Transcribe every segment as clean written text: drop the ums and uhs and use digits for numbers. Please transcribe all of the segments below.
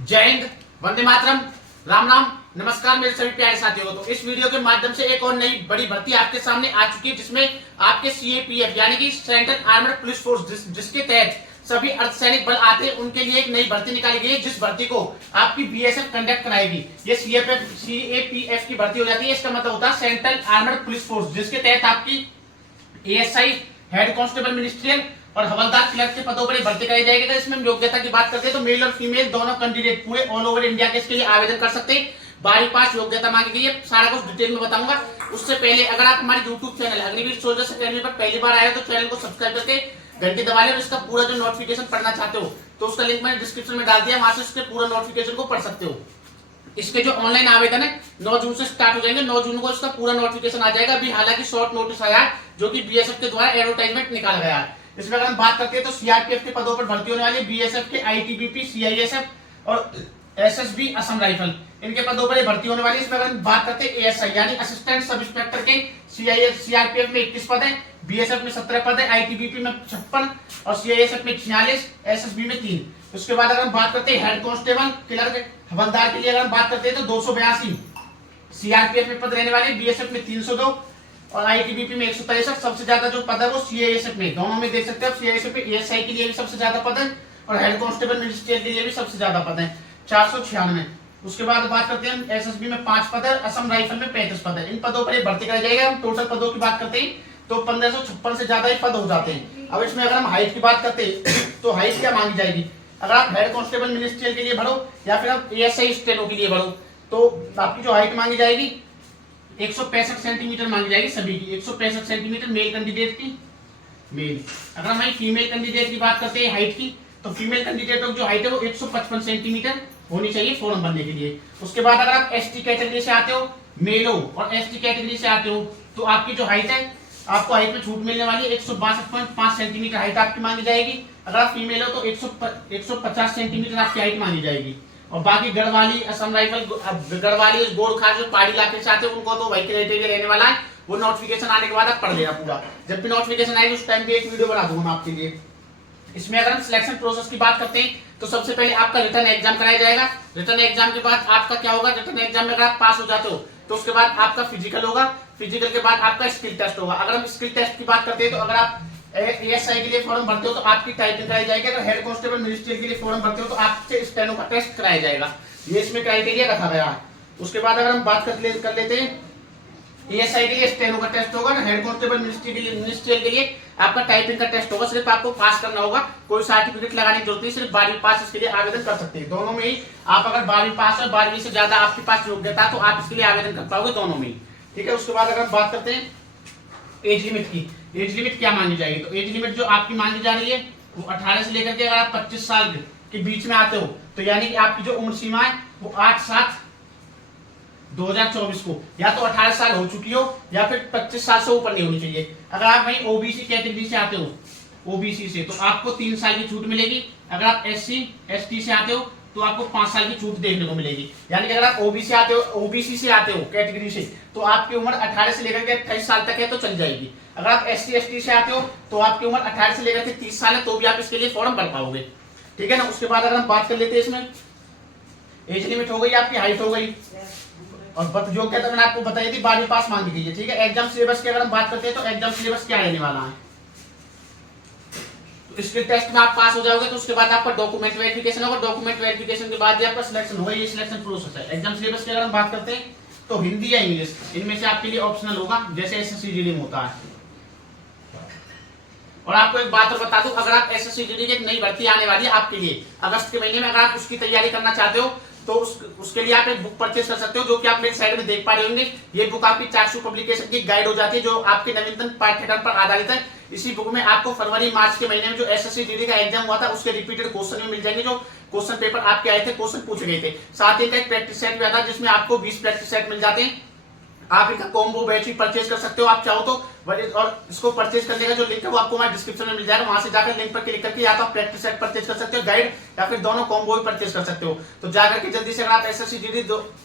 जय हिंद, वंदे मातरम, राम राम, नमस्कार मेरे सभी प्यारे साथियों को। तो इस वीडियो के माध्यम से एक और नई बड़ी भर्ती आपके सामने आ चुकी है, जिसमें आपके सीएपीएफ यानी कि सेंट्रल आर्मड पुलिस फोर्स जिसके तहत सभी अर्धसैनिक बल आते हैं, उनके लिए एक नई भर्ती निकाली गई है, जिस भर्ती को आपकी बीएसएफ कंडक्ट कराएगी। ये सीएपीएफ की भर्ती हो जाती है। इसका मतलब होता है सेंट्रल आर्मड पुलिस फोर्स, जिसके तहत आपकी एएसआई, हेड कांस्टेबल मिनिस्ट्रियल और हवलदार क्लर्क के पदों पर भर्ती कराई जाएगी। इसमें हम योग्यता की बात करते हैं तो मेल और फीमेल दोनों कैंडिडेट पूरे ऑल ओवर इंडिया के इसके लिए आवेदन कर सकते हैं। 12 पास योग्यता मांगी गई है, सारा कुछ डिटेल में बताऊंगा। उससे पहले अगर आप हमारे YouTube channel Agniveer soldiers academy पर पहली बार आए हो तो चैनल को सब्सक्राइब करके घंटी दबा लें और इसका पूरा जो नोटिफिकेशन पढ़ना चाहते हो तो उसका लिंक मैंने डिस्क्रिप्शन में डाल दिया, वहां से उसके पूरा नोटिफिकेशन को पढ़ सकते हो। इसके जो ऑनलाइन आवेदन है 9 जून से स्टार्ट हो जाएंगे। 9 जून को इसका पूरा नोटिफिकेशन आ जाएगा। अभी हालांकि शॉर्ट नोटिस आया है जो कि बीएसएफ के द्वारा एडवर्टाइजमेंट निकाला गया है। इसमें अगर हम बात करते हैं तो सीआरपीएफ के पदों पर भर्ती होने वाली, बीएसएफ के आईटीबीपी, सीआईएसएफ और एसएसबी असम राइफल, इनके पदों पर भर्ती होने वाली। इसमें अगर हम बात करते हैं एएसआई यानी असिस्टेंट सब इंस्पेक्टर के, सीआरपीएफ में 21 पद है, बीएसएफ में 17 पद है, आईटीबीपी में 56 और सीआईएसएफ में 46, एसएसबी में 3। उसके बाद अगर हम बात करते हैं हेड कांस्टेबल, क्लर्क, हवलदार के लिए अगर हम बात करते हैं तो 282 सीआरपीएफ में पद रहने वाले, बीएसएफ में 302 और आईटीबीपी में 163। सबसे ज्यादा जो पद है वो सीआईएसएफ में, दोनों में देख सकते हैं आप। सीआईएसएफ में एएसआई के लिए भी सबसे ज्यादा पद है और हेड कांस्टेबल मिनिस्ट्रियल के लिए भी सबसे ज्यादा पद है, 496। उसके बाद बात करते हैं हम एसएसबी में 5 पद है, असम राइफल में 35 पद है। इन पदों पर भर्ती कराई जाएगी। हम टोटल पदों की बात करते हैं तो 1556 से ज्यादा ही पद हो जाते हैं। अब इसमें अगर हम हाइट की बात करते हैं तो हाइट क्या मांगी जाएगी? अगर आप हेड कांस्टेबल मिनिस्ट्रियल के लिए भरो या फिर आप एएसआई स्टेनो के लिए भरो तो आपकी जो हाइट मांगी जाएगी 165 सेंटीमीटर मांगी जाएगी सभी की, 165 सेंटीमीटर मेल कैंडिडेट की मेल। अगर हम फीमेल कैंडिडेट की बात करते हैं हाइट की तो फीमेल कैंडिडेट की जो हाइट है वो 155 सेंटीमीटर होनी चाहिए फॉर्म भरने के लिए। उसके बाद अगर आप एसटी कैटेगरी से आते हो, मेल हो और एसटी कैटेगरी से आते हो तो आपकी जो हाइट है, आपको हाइट में छूट मिलने वाली है, 162.5 सेंटीमीटर हाइट आपकी मांगी जाएगी। अगर आप फीमेल हो तो 150 सेंटीमीटर आपकी हाइट मांगी जाएगी। और बाकी गढ़वाली, असम राइफल, गढ़वाली गोरखा जो पहाड़ी इलाके से आते हैं उनको तो वही क्राइटेरिया रहने वाला है। वो नोटिफिकेशन आने के बाद आप पढ़ लेना पूरा। जब भी नोटिफिकेशन आएगी उस टाइम पे एक वीडियो बना दूंगा आपके लिए। इसमें अगर हम सिलेक्शन प्रोसेस की बात करते हैं तो सबसे पहले आपका रिटर्न एग्जाम कराया जाएगा। रिटर्न एग्जाम के बाद आपका क्या होगा, रिटर्न एग्जाम में अगर आप पास हो जाते हो तो उसके बाद आपका फिजिकल होगा। फिजिकल के बाद आपका स्किल टेस्ट होगा। अगर हम स्किल टेस्ट की बात करते हैं तो अगर आप एएसआई के लिए फॉर्म भरते हो तो आपकी टाइपिंग कराई जाएगी। अगर हेड कांस्टेबल मिनिस्ट्रियल के लिए फॉर्म भरते हो तो आपसे स्टेनो का टेस्ट कराया जाएगा। ये इसमें क्राइटेरिया रखा गया है। उसके बाद अगर हम बात कर लेते हैं एएसआई के लिए स्टेनो का टेस्ट होगा, हेड कांस्टेबल मिनिस्ट्रियल के लिए आपका टाइपिंग का टेस्ट होगा। सिर्फ आपको पास करना होगा, कोई सर्टिफिकेट लगाने की जरूरत नहीं, सिर्फ 12वीं पास इसके लिए आवेदन कर सकते हैं। दोनों में ही आप अगर 12वीं पास और 12वीं से ज्यादा आपके पास योग्यता तो आप इसके लिए आवेदन कर पाओगे दोनों में ही। ठीक है। उसके बाद अगर हम बात करते हैं एज लिमिट की, एज लिमिट क्या मांगी जाएगी तो एज लिमिट जो आपकी मांगी जा रही है वो 18 से लेकर के अगर आप 25 साल के बीच में आते हो तो यानी कि आपकी जो उम्र सीमा है वो 8/7/2024 को या तो 18 साल हो चुकी हो या फिर 25 साल से ऊपर नहीं होनी चाहिए। अगर आप वही ओबीसी कैटेगरी से आते हो, ओबीसी से, तो आपको 3 साल की छूट मिलेगी। अगर आप एससी एसटी से आते हो तो आपको 5 साल की छूट देखने को मिलेगी। यानी कि अगर आप ओबीसी से आते हो कैटेगरी से तो आपकी उम्र 18 से लेकर के 28 साल तक है तो चल जाएगी। अगर आप एससी एसटी से आते हो तो आपकी उम्र 18 से लेकर के 30 साल है तो भी आप इसके लिए फॉर्म भर पाओगे। ठीक है ना। उसके बाद अगर हम बात कर लेते हैं इसमें एज लिमिट हो गई, आपकी हाइट हो गई और योग्यता मैंने आपको बताई थी 12वीं पास मांगी गई है। ठीक है। एग्जाम सिलेबस की अगर हम बात करते हैं तो एग्जाम सिलेबस क्या रहने वाला है, इसके टेस्ट में आप पास हो जाओगे तो उसके बाद आपका डॉक्यूमेंट वेरिफिकेशन होगा। डॉक्यूमेंट वेरिफिकेशन के बाद आपका सिलेक्शन होगा। ये सिलेक्शन प्रोसेस है। एग्जाम सिलेबस की अगर हम बात करते हैं तो हिंदी या इंग्लिश, इनमें से आपके लिए ऑप्शनल होगा जैसे एसएससी जीडी में होता है। और आपको एक बात और बता दूं, अगर आप एसएससी जीडी की एक नई भर्ती आने वाली है आपके लिए अगस्त के महीने में, अगर आप उसकी तैयारी करना चाहते हो तो उसके लिए आप एक बुक परचेज कर सकते हो जो कि आप मेरे साइड में देख पा रहे होंगे। ये बुक आपकी 400 पब्लिकेशन की गाइड हो जाती है जो आपके नवीनतम पाठ्यक्रम पर आधारित है। इसी बुक में आपको फरवरी मार्च के महीने में जो एसएससी जीडी का एग्जाम हुआ था उसके रिपीटेड क्वेश्चन भी मिल जाएंगे, जो क्वेश्चन पेपर आपके आए थे, क्वेश्चन पूछे गए थे। साथ ही एक प्रैक्टिस सेट भी आता है जिसमें आपको 20 प्रैक्टिस सेट मिल जाते हैं। आप इनका कॉम्बो बैच भी परचेज कर सकते हो आप चाहो तो। और इसको परचेज करने का जो लिंक है वो आपको हमारे डिस्क्रिप्शन में मिल जाएगा। वहां से जाकर लिंक पर क्लिक करके या तो आप प्रैक्टिस सेट परचेज कर सकते हो, गाइड, या फिर दोनों कॉम्बो भी परचेज कर सकते हो। तो जाकर के जल्दी से अगर आप एसएससी जीडी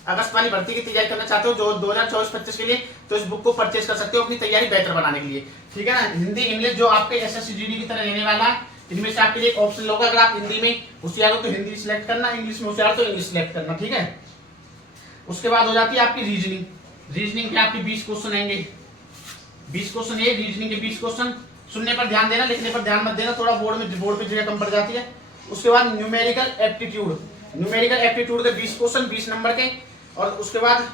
अगस्त वाली भर्ती की तैयारी करना चाहते हो जो 2024-25 के लिए, तो इस बुक को परचेज कर सकते हो अपनी तैयारी बेहतर बनाने के लिए। ठीक है ना। हिंदी इंग्लिश जो आपके एसएससी जीडी की तरह रहने वाला है इनमें से आपके लिए एक ऑप्शन होगा, अगर आप हिंदी में होशियार हो तो हिंदी सिलेक्ट करना, इंग्लिश में होशियार हो तो इंग्लिश सिलेक्ट करना, ठीक है। उसके बाद हो जाती है आपकी रीजनिंग। रीजनिंग के आपके 20 क्वेश्चन आएंगे, 20 क्वेश्चन ये रीजनिंग के 20 क्वेश्चन। सुनने पर ध्यान देना, लिखने पर ध्यान मत देना, थोड़ा बोर्ड पे जगह कम पड़ जाती है। उसके बाद न्यूमेरिकल एप्टीट्यूड, न्यूमेरिकल एप्टीट्यूड के 20 क्वेश्चन 20 नंबर के। और उसके बाद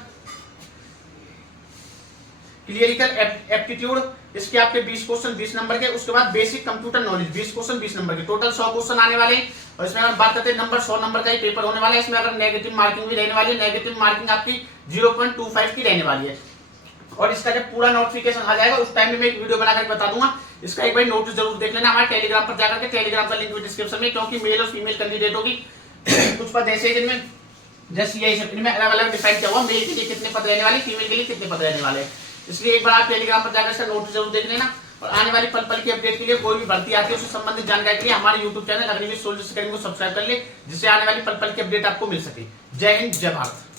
क्लियरिकल एप्टीट्यूड, इसके आपके 20 क्वेश्चन 20 नंबर के। उसके बाद basic computer knowledge 20 question 20 number के, टोटल 100 क्वेश्चन आने वाले हैं। और इसमें अगर बात करते हैं नंबर 100 नंबर का ही पेपर होने वाला है। इसमें अगर नेगेटिव मार्किंग भी रहने वाली है, नेगेटिव मार्किंग आपकी 0.25 की रहने वाली है। और इसका जब पूरा नोटिफिकेशन आ जाएगा उस टाइम में मैं एक वीडियो बनाकर बता दूंगा। इसका एक बार नोटिस जरूर देख लेना हमारे टेलीग्राम पर जाकर के, टेलीग्राम का लिंक भी डिस्क्रिप्शन में, क्योंकि मेल और फीमेल कैंडिडेटों की कुछ पद ऐसे हैं जिनमें जैसे यही सब इनमें अलग अलग डिफाइन किया हुआ, मेल के लिए कितने पद रहने वाले, फीमेल के लिए कितने पद रहने वाले। इसलिए एक बार आप टेलीग्राम पर जाकर इसका नोटिस जरूर देख लेना। और आने वाली पल पल की अपडेट के लिए कोई भी भर्ती आती है उससे संबंधित जानकारी के लिए हमारे YouTube channel Agniveer soldiers academy को सब्सक्राइब कर ले, जिससे आने वाली पल पल की अपडेट आपको मिल सके। जय हिंद, जय भारत।